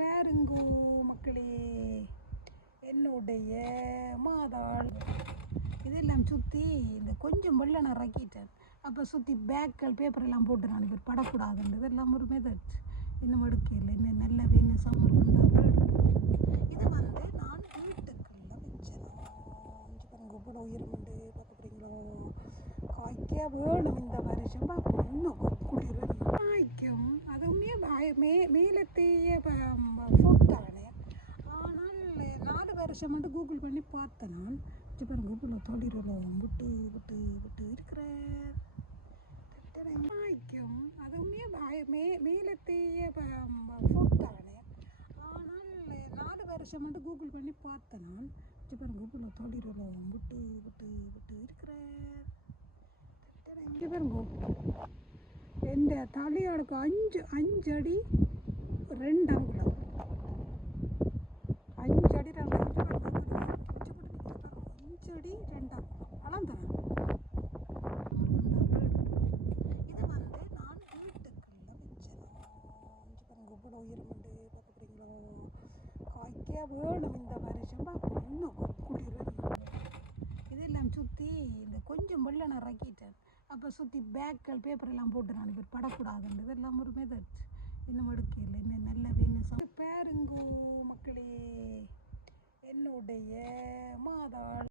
பாருங்கோ மக்களே, என்னுடைய மாதாள் இதெல்லாம் சுற்றி இந்த கொஞ்சம் வெள்ளை நான் இறக்கிட்டேன். அப்போ சுற்றி பேக்கள் பேப்பர் எல்லாம் போட்டு நான் இப்போ படக்கூடாதுன்றது இதெல்லாம் ஒரு மெதட். இன்னும் எடுக்கல, இன்னும் நல்ல வேணும் சம்மர் வந்தால் இது நான் வீட்டுக்குள்ள வச்சேன். பாருங்க கூட உயிர்மண்டு பார்க்க போகிறீங்களோ, காய்க்க வேணும் இந்த வருஷம். பார்ப்போம் இன்னும் குளிர் காய்க்கும். அதுவுமே மேலத்தையே ஃபோட்டானே. ஆனால் 4 வருஷம் மட்டும் கூகுள் பண்ணி பார்த்தேன் நான். பாருங்க கூகுளில் தொழிலும் விட்டு விட்டு விட்டு இருக்கிறேன். காய்க்கும். அதுவுமே மேலத்தையே ஃபோட்டானே. ஆனால் 4 வருஷம் மட்டும் கூகுள் பண்ணி பார்த்தேன் நான். பாருங்க கூகுளில் தொழிலும் விட்டு விட்டு விட்டு இருக்கிறேன். பாருங்க എൻ്റെ തലയോടൊക്കെ 5 അടി 2 അങ്കുളം 5 അടി 2 5 അടി 2 அளந்தேன். இது நான் வீட்டுக்குள்ள வச்சேன். பாருங்க கூட உயிர்மண்டு பார்க்க போகிறீங்களோ, காய்க்க வேணும் இந்த வருஷம். பார்ப்போம் இன்னும் குளிர் இதெல்லாம் சுற்றி இந்த கொஞ்சம் வெள்ளை நான் இறக்கிட்டேன். அப்போ சுற்றி பேக்கள் பேப்பர் எல்லாம் போட்டு நான் இப்போ படக்கூடாதுன்றது இதெல்லாம் ஒரு மெதட். இன்னும் எடுக்கல, இன்னும் நல்ல வேணும் பாருங்கோ மக்களே, என்னுடைய மாதாள்